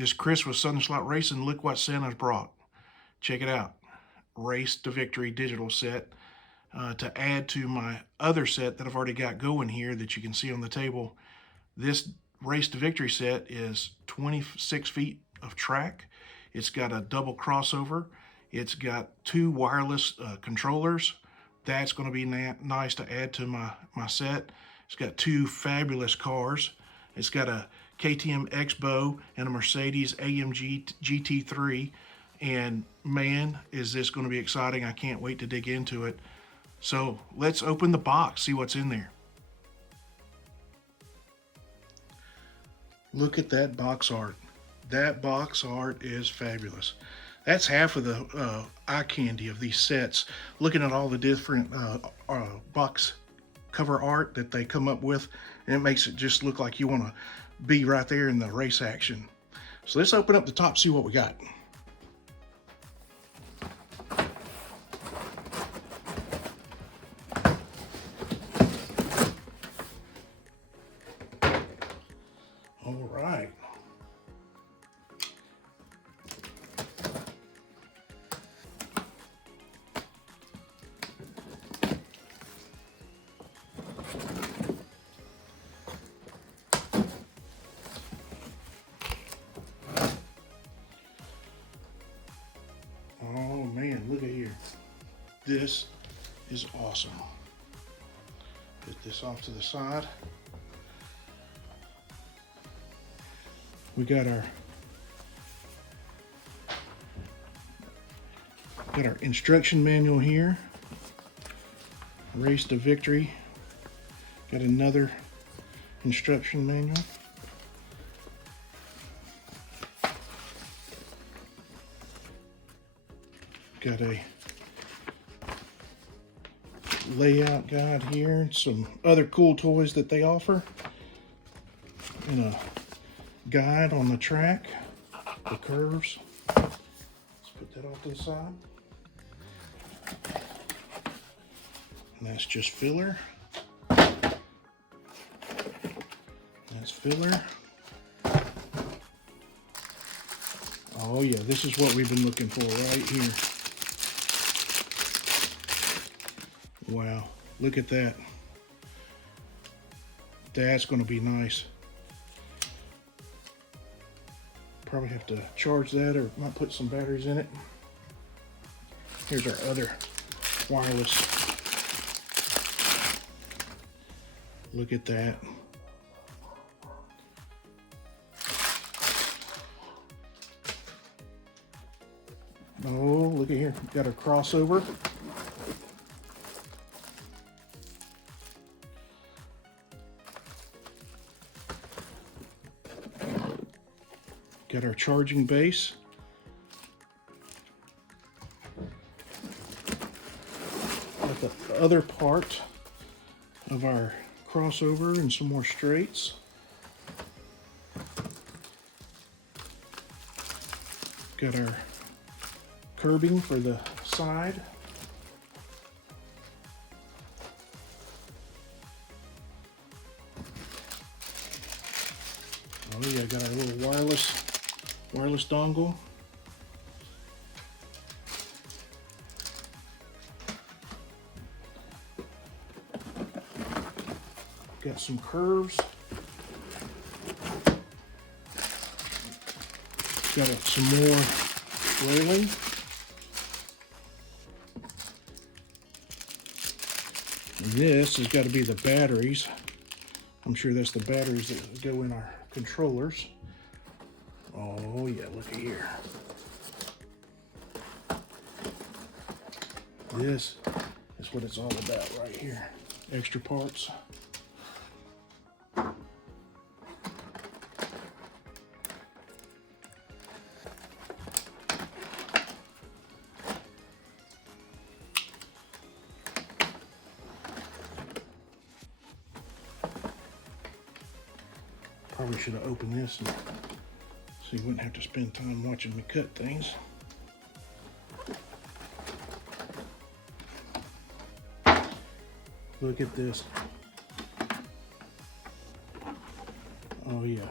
This Chris with VictorySlot Racing. Look what Santa's brought. Check it out. Race to Victory digital set to add to my other set that I've already got going here that you can see on the table. This Race to Victory set is 26 feet of track. It's got a double crossover. It's got 2 wireless controllers. That's going to be nice to add to my set. It's got 2 fabulous cars. It's got a KTM Xbow and a Mercedes AMG GT3. And man, is this going to be exciting. I can't wait to dig into it. So let's open the box, see what's in there. Look at that box art. That box art is fabulous. That's half of the eye candy of these sets. Looking at all the different box cover art that they come up with, and it makes it just look like you want to be right there in the race action. So let's open up the top, see what we got. All right. Oh man, look at here. This is awesome. Put this off to the side. We got our instruction manual here. Race to Victory. Got another instruction manual. Got a layout guide here, some other cool toys that they offer, and a guide on the track, the curves. Let's put that off to the side. And that's just filler. That's filler. Oh yeah, this is what we've been looking for right here. Wow, look at that. That's going to be nice. Probably have to charge that, or might put some batteries in it. Here's our other wireless. Look at that. Oh, look at here. Got a crossover. Got our charging base. Got the other part of our crossover and some more straights. Got our curbing for the side. Oh yeah, got our little wireless dongle. Got some curves. Got some more railing. And this has got to be the batteries. I'm sure that's the batteries that go in our controllers. Oh yeah, look at here. This is what it's all about right here. Extra parts. Probably should have opened this so you wouldn't have to spend time watching me cut things. Look at this. Oh yeah.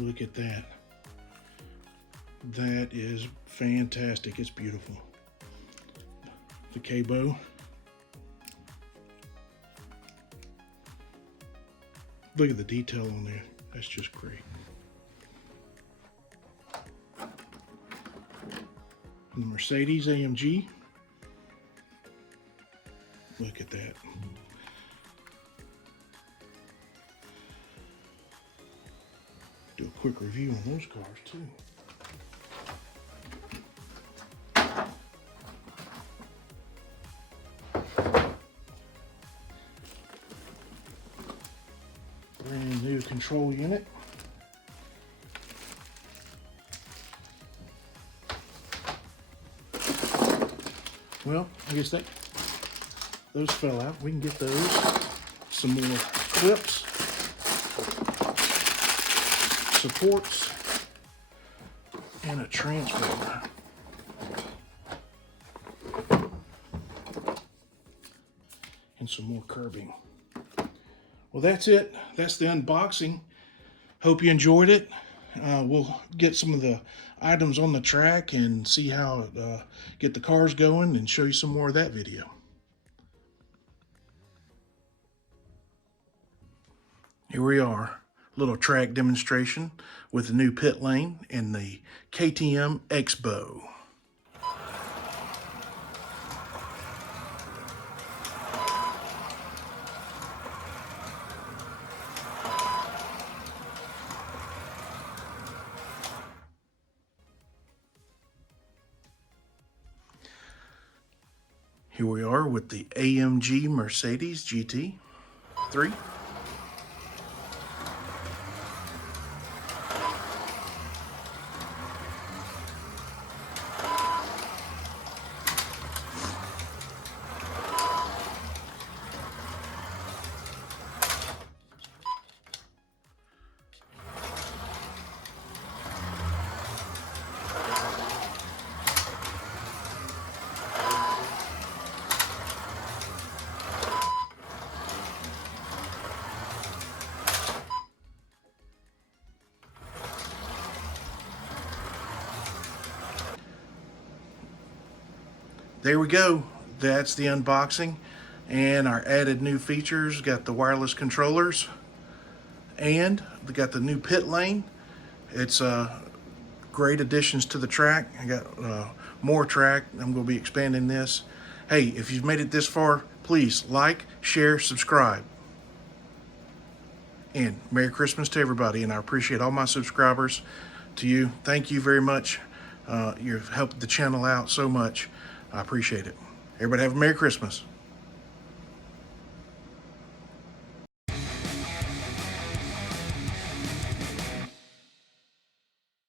Look at that. That is fantastic. It's beautiful. The Xbow. Look at the detail on there. That's just great. The Mercedes AMG. Look at that. Do a quick review on those cars too. Brand new control unit. Well, I guess those fell out. We can get those. Some more clips, supports, and a transformer. And some more curbing. Well, that's it. That's the unboxing. Hope you enjoyed it. We'll get some of the items on the track and see how get the cars going and show you some more of that video. Here we are, little track demonstration with the new pit lane and the KTM Xbow. Here we are with the AMG Mercedes GT3. There we go. That's the unboxing and our added new features. Got the wireless controllers and we got the new pit lane. It's great additions to the track. I got more track. I'm going to be expanding this. Hey, if you've made it this far, please like, share, subscribe. And Merry Christmas to everybody. And I appreciate all my subscribers. To you, thank you very much. You've helped the channel out so much. I appreciate it. Everybody have a Merry Christmas.